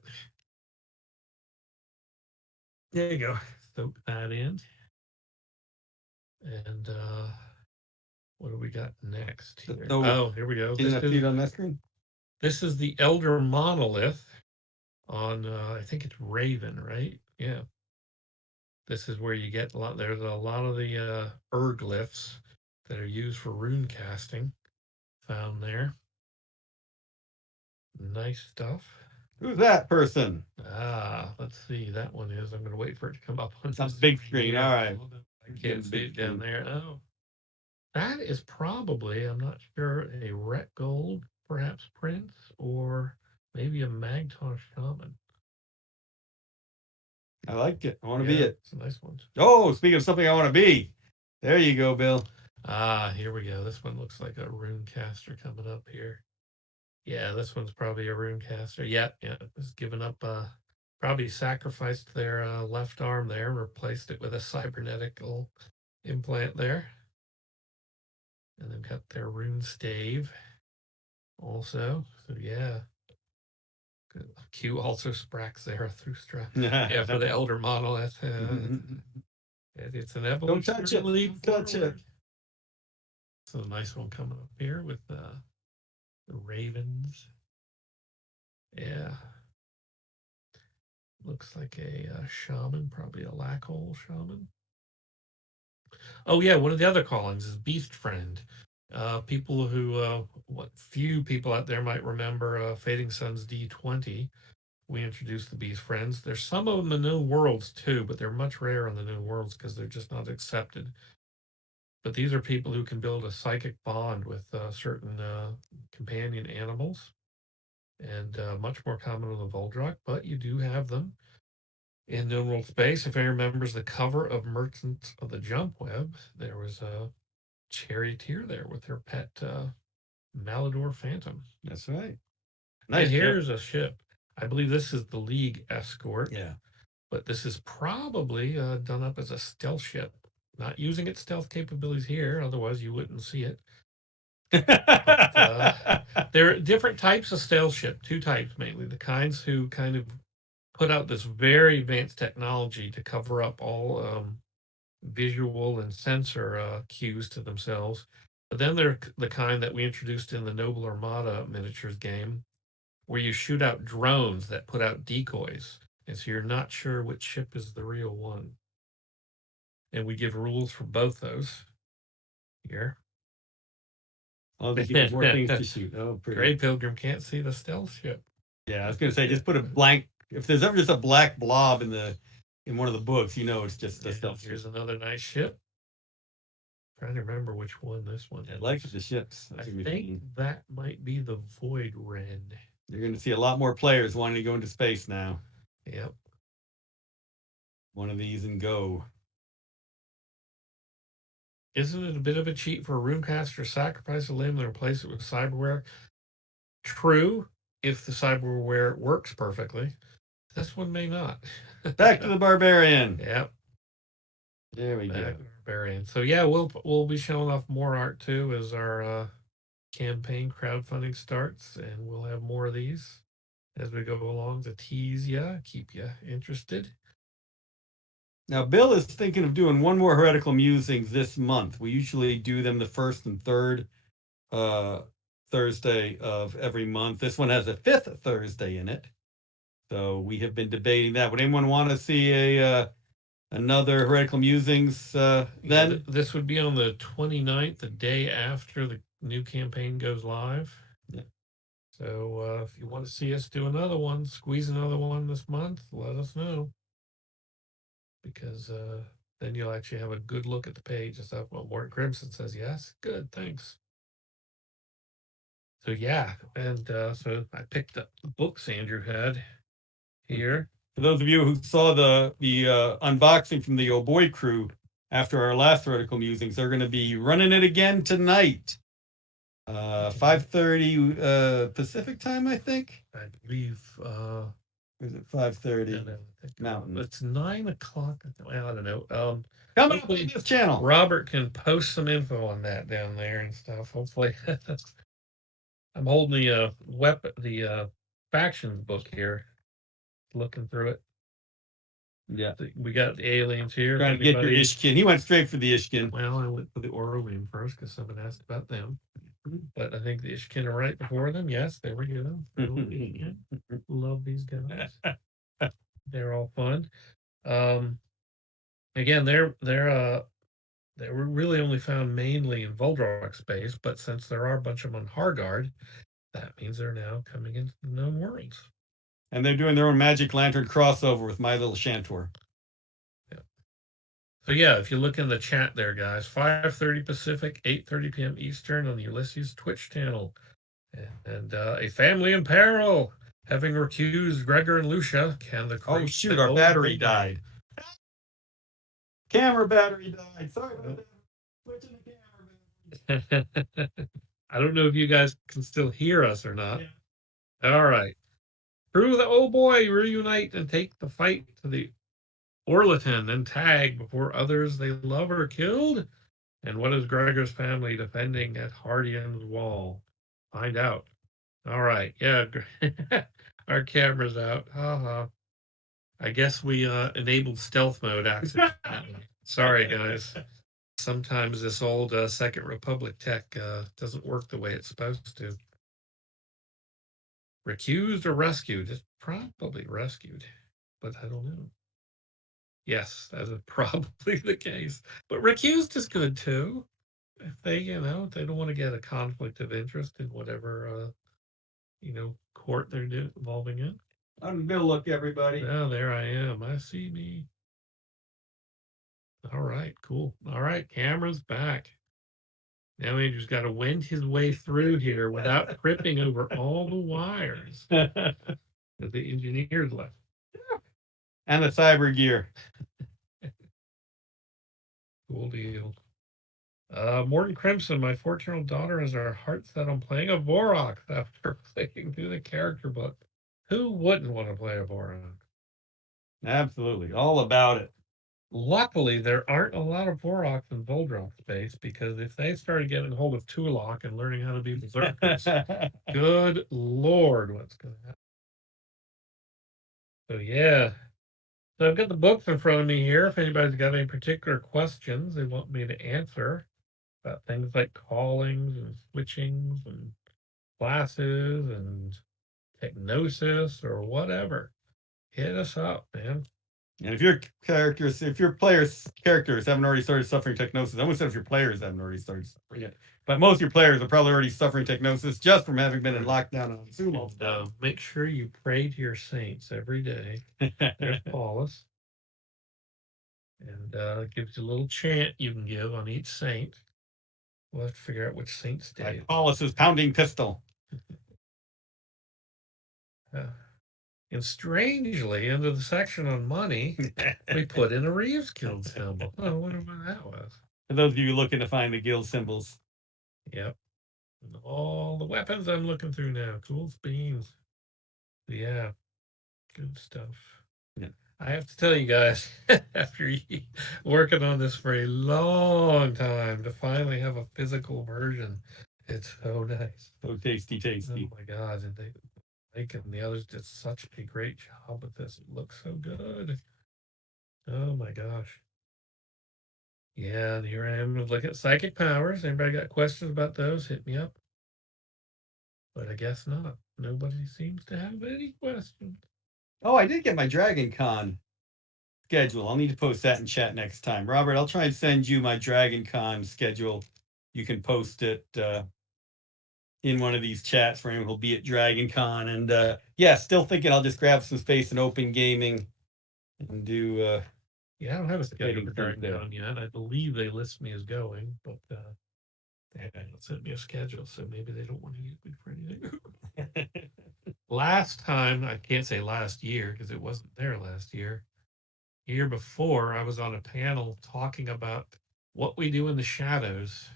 There you go. Soak that in. And what do we got next here? Here we go. This is the Elder Monolith on, I think it's Raven, right? Yeah. This is where you get there's a lot of the erglyphs that are used for rune casting found there. Nice stuff. Who's that person? Let's see. That one is. I'm going to wait for it to come up on some big screen. All right. I can't see it down there. Oh, that is probably, I'm not sure, a Ret Gold, perhaps Prince, or maybe a Magtar Shaman. I like it. I want to be it. It's a nice one. Oh, speaking of something I want to be. There you go, Bill. Here we go. This one looks like a rune caster coming up here. Yeah, this one's probably a runecaster. Yeah, it was given up. Probably sacrificed their left arm there, and replaced it with a cybernetical implant there, and then got their rune stave also. So yeah, good. Q also sprax Zarathustra. Yeah, for the elder monolith. It's an Don't touch it. evolutionary Don't touch it. So a nice one coming up here with the ravens. Yeah. Looks like a shaman, probably a lack hole shaman. Oh yeah, one of the other callings is Beast Friend. People who, what few people out there might remember Fading Sun's D20. We introduced the Beast Friends. There's some of them in the New Worlds too, but they're much rarer in the New Worlds because they're just not accepted. But these are people who can build a psychic bond with certain companion animals, and much more common on the Voldrock, but you do have them in Known World Space. If anyone remembers the cover of Merchants of the Jump Web, there was a charioteer there with her pet Malador Phantom. That's right. Nice. And here's a ship. I believe this is the League escort. Yeah. But this is probably done up as a stealth ship. Not using its stealth capabilities here, otherwise you wouldn't see it. But, there are different types of stealth ship, two types mainly. The kinds who kind of put out this very advanced technology to cover up all visual and sensor cues to themselves. But then they're the kind that we introduced in the Noble Armada miniatures game, where you shoot out drones that put out decoys. And so you're not sure which ship is the real one. And we give rules for both those here. Oh, they give more things to shoot. Oh, pretty. Grey Pilgrim can't see the stealth ship. Yeah, I was gonna say just put a blank. If there's ever just a black blob in one of the books, you know it's just the stealth. Here's another nice ship. Trying to remember which one this one is. I like the ships. I think that might be the Void Wren. You're going to see a lot more players wanting to go into space now. Yep. One of these and go. Isn't it a bit of a cheat for a runecaster to sacrifice a limb and replace it with cyberware? True, if the cyberware works perfectly. This one may not. Back to the barbarian. Yep. There we go. Barbarian. So yeah, we'll be showing off more art too as our campaign crowdfunding starts, and we'll have more of these as we go along to tease you, keep you interested. Now, Bill is thinking of doing one more Heretical Musings this month. We usually do them the first and third Thursday of every month. This one has a fifth Thursday in it. So we have been debating that. Would anyone want to see another Heretical Musings then? Yeah, this would be on the 29th, the day after the new campaign goes live. Yeah. So if you want to see us do another one, squeeze another one this month, let us know. Because then you'll actually have a good look at the page and stuff. Well, Morton Crimson says yes. Good, thanks. So yeah, and so I picked up the books Andrew had here. For those of you who saw the unboxing from the Oh Boy crew after our last Heretical Musings, they're going to be running it again tonight. 5:30 Pacific time, I think. I believe. Is it 5:30 Mountain? It's 9 o'clock. Well, I don't know. Coming up on this channel. Robert can post some info on that down there and stuff. Hopefully, I'm holding the factions book here, looking through it. Yeah, we got the aliens here. Trying to get your Ishkin. He went straight for the Ishkin. Well, I went for the Orolium first because someone asked about them. But I think the Ishkin are right before them. Yes, there we go. Love these guys. They're all fun. Again, they're they were really only found mainly in Voldrock space, but since there are a bunch of them on Hargard, that means they're now coming into the known worlds. And they're doing their own Magic Lantern crossover with My Little Shantor. Yeah. So yeah, if you look in the chat there, guys, 5:30 Pacific, 8:30 p.m. Eastern on the Ulysses Twitch channel. And a family in peril, having recused Gregor and Lucia. Can the Oh shoot, our battery died. Camera battery died. Sorry about that. Switching the camera battery. I don't know if you guys can still hear us or not. Yeah. All right. Crew of the Oh Boy reunite and take the fight to the Orleton and tag before others they love are killed. And what is Gregor's family defending at Hardian's wall? Find out. All right. Yeah. Our camera's out. Haha. I guess we enabled stealth mode accidentally. Sorry, guys. Sometimes this old Second Republic tech doesn't work the way it's supposed to. Recused or rescued? It's probably rescued, but I don't know. Yes, that is probably the case. But recused is good too. If they, if they don't want to get a conflict of interest in whatever, court they're involving in. On Bill, look, everybody. Oh, there I am. I see me. All right, cool. All right, camera's back. Now Andrew's got to wend his way through here without tripping over all the wires that the engineers left. And the cyber gear. Cool deal. Morton Crimson, my 14-year-old daughter has her heart set on playing a Voldrock after playing through the character book. Who wouldn't want to play a Voldrock? Absolutely. All about it. Luckily, there aren't a lot of Voldrocks in Voldrock space, because if they started getting hold of Tulok and learning how to be berserkers, good Lord, what's going to happen? So, yeah. So I've got the books in front of me here. If anybody's got any particular questions they want me to answer about things like callings and switchings and classes and technosis or whatever, hit us up, man. And if your players' characters haven't already started suffering technosis, I almost said if your players haven't already started suffering it, but most of your players are probably already suffering technosis just from having been in lockdown on Sumo. Make sure you pray to your saints every day. There's Paulus. And it gives you a little chant you can give on each saint. We'll have to figure out which saint's day. Like Paulus's pounding pistol. And strangely, into the section on money, we put in a Reeves Guild symbol. Oh, I wonder what that was. For those of you looking to find the guild symbols. Yep. And all the weapons I'm looking through now. Cool beans. Yeah. Good stuff. Yeah. I have to tell you guys, after working on this for a long time, to finally have a physical version, it's so nice. So tasty. Oh my God. And Mike and the others did such a great job with this. It looks so good. Oh my gosh. Yeah, and here I am to look at psychic powers. Anybody got questions about those? Hit me up. But I guess not. Nobody seems to have any questions. Oh, I did get my Dragon Con schedule. I'll need to post that in chat next time. Robert, I'll try and send you my Dragon Con schedule. You can post it in one of these chats for anyone who'll be at Dragon Con. And yeah, still thinking I'll just grab some space in open gaming and do yeah, I don't have a schedule for Dragon Con yet. I believe they list me as going, but they haven't sent me a schedule, so maybe they don't want to use me for anything. Last time, I can't say last year because it wasn't there last year. Year before, I was on a panel talking about what we do in the shadows.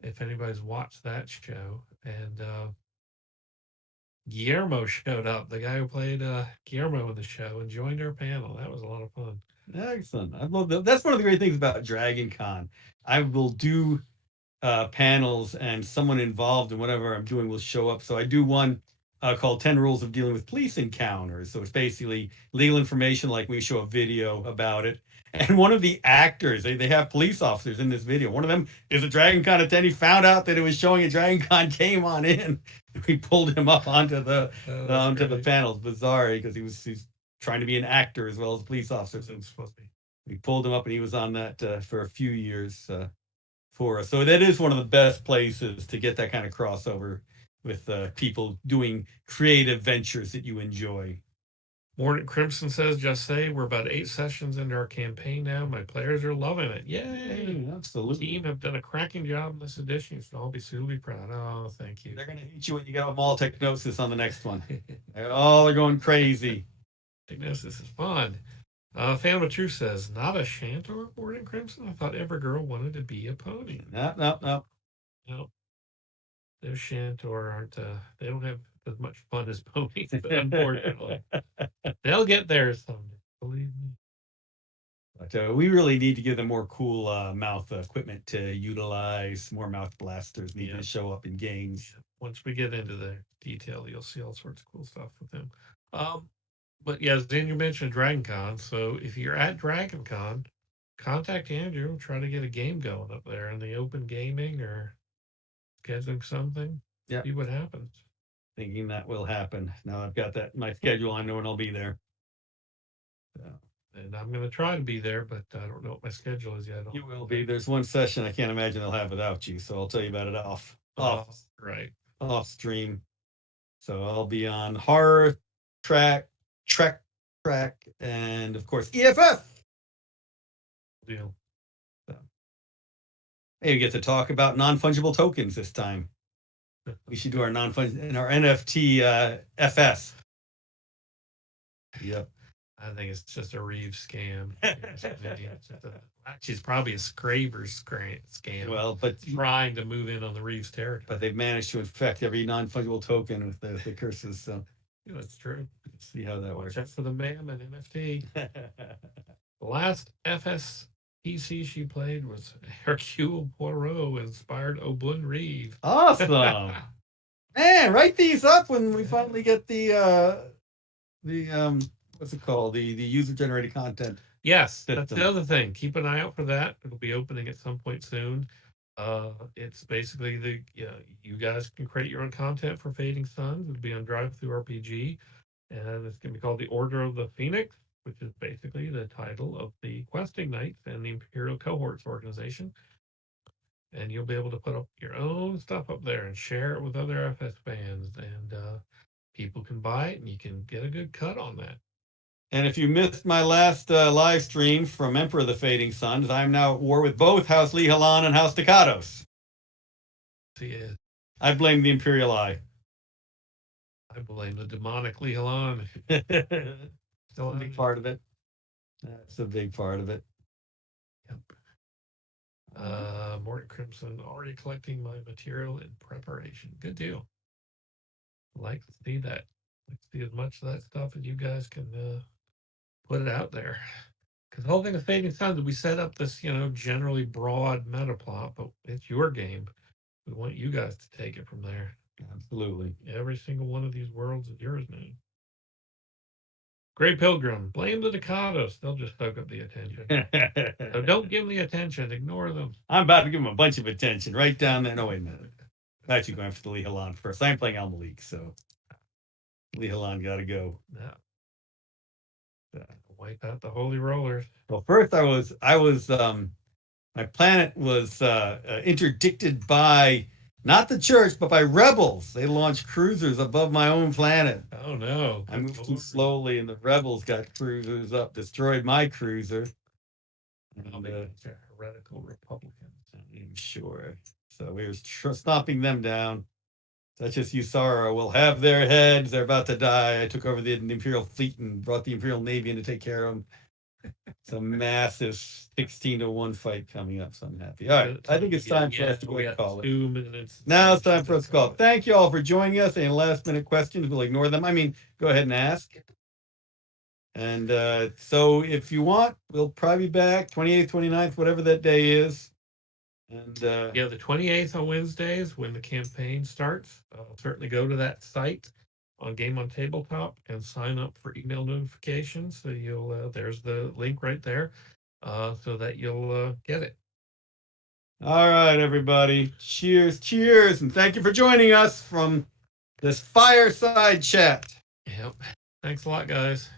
If anybody's watched that show, and Guillermo showed up, the guy who played Guillermo in the show, and joined our panel. That was a lot of fun. Excellent. I love that. That's one of the great things about Dragon Con. I will do panels, and someone involved in whatever I'm doing will show up. So I do one called 10 Rules of Dealing with Police Encounters. So it's basically legal information, like we show a video about it. And one of the actors, they have police officers in this video. One of them is a Dragon Con attendee, found out that it was showing a Dragon Con, came on in. We pulled him up onto the the panels. Bizarre, because he's trying to be an actor as well as a police officer. So we pulled him up, and he was on that for a few years for us. So that is one of the best places to get that kind of crossover with people doing creative ventures that you enjoy. Morning Crimson says, just say we're about 8 sessions into our campaign now. My players are loving it. Yay! Absolutely. The team have done a cracking job in this edition. You should all be suitably proud. Oh, thank you. They're going to hate you when you get them all technosis on the next one. They're all going crazy. Technosis is fun. Phantom of Truth says, not a Shantor, Morning Crimson? I thought every girl wanted to be a pony. No. No. Those Shantor aren't, they don't have as much fun as ponies, unfortunately. They'll get there someday, believe me. But we really need to give them more cool mouth equipment to utilize. More mouth blasters need to show up in games. Once we get into the detail, you'll see all sorts of cool stuff with them. But yeah, Dan, you mentioned Dragon Con. So if you're at Dragon Con, contact Andrew, try to get a game going up there in the open gaming or scheduling something. Yeah. See what happens. Thinking that will happen. Now I've got that in my schedule. I know when I'll be there. So. And I'm going to try to be there, but I don't know what my schedule is yet. You will be. There's one session I can't imagine they'll have without you. So I'll tell you about it off stream. So I'll be on horror track, and of course EFF. Deal. So, hey, we get to talk about non-fungible tokens this time. We should do our NFT FS. Yep. I think it's just a Reeves scam. Actually, it's probably a Scraver's scam. Well, but trying to move in on the Reeves territory. But they've managed to infect every non-fungible token with the curses. So yeah, that's true. Let's see how that works. Check for the MAM and NFT. The last FS PC she played was Hercule Poirot inspired Obun Reeve. Awesome. Man, write these up when we finally get the what's it called? The user-generated content. Yes, that's the other thing. Keep an eye out for that. It'll be opening at some point soon. It's basically you guys can create your own content for Fading Suns. It'll be on Drive-Thru RPG, and it's going to be called the Order of the Phoenix, which is basically the title of the Questing Knights and the Imperial Cohorts organization. And you'll be able to put up your own stuff up there and share it with other FS fans, and people can buy it, and you can get a good cut on that. And if you missed my last live stream from Emperor of the Fading Suns, I'm now at war with both House Lihalan and House Staccatos. He is. I blame the Imperial Eye. I blame the demonic Lihalan. Still a big part of it. That's a big part of it. Yep. Morton Crimson, already collecting my material in preparation. Good deal. Like to see that. Like to see as much of that stuff as you guys can put it out there. Because the whole thing of Fading Suns, we set up this, generally broad meta plot, but it's your game. We want you guys to take it from there. Absolutely. Every single one of these worlds is yours now. Grey Pilgrim, blame the Ducados. They'll just soak up the attention. So don't give them the attention. Ignore them. I'm about to give them a bunch of attention right down there. No, wait a minute. I'm actually going after the Lihalan first. I'm playing Al Malik, so Lihalan got to go. Yeah. Wipe out the Holy Rollers. Well, first I was my planet was interdicted by not the church, but by rebels. They launched cruisers above my own planet. Oh no! I moved too slowly, and the rebels got cruisers up, destroyed my cruiser. And heretical Republicans. I'm sure. So we were stomping them down. Such as Usara will have their heads. They're about to die. I took over the Imperial fleet and brought the Imperial Navy in to take care of them. It's a massive 16-1 fight coming up, so I'm happy. All right, I think it's time for us to go ahead and call it. 2 minutes. Now it's time for us to call it. Thank you all for joining us. Any last-minute questions, we'll ignore them. I mean, go ahead and ask. And so if you want, we'll probably be back 28th, 29th, whatever that day is. And the 28th on Wednesdays when the campaign starts. Certainly go to that site on Game on Tabletop and sign up for email notifications. So you'll there's the link right there, so that you'll get it. All right, everybody. Cheers, and thank you for joining us from this fireside chat. Yep. Thanks a lot, guys.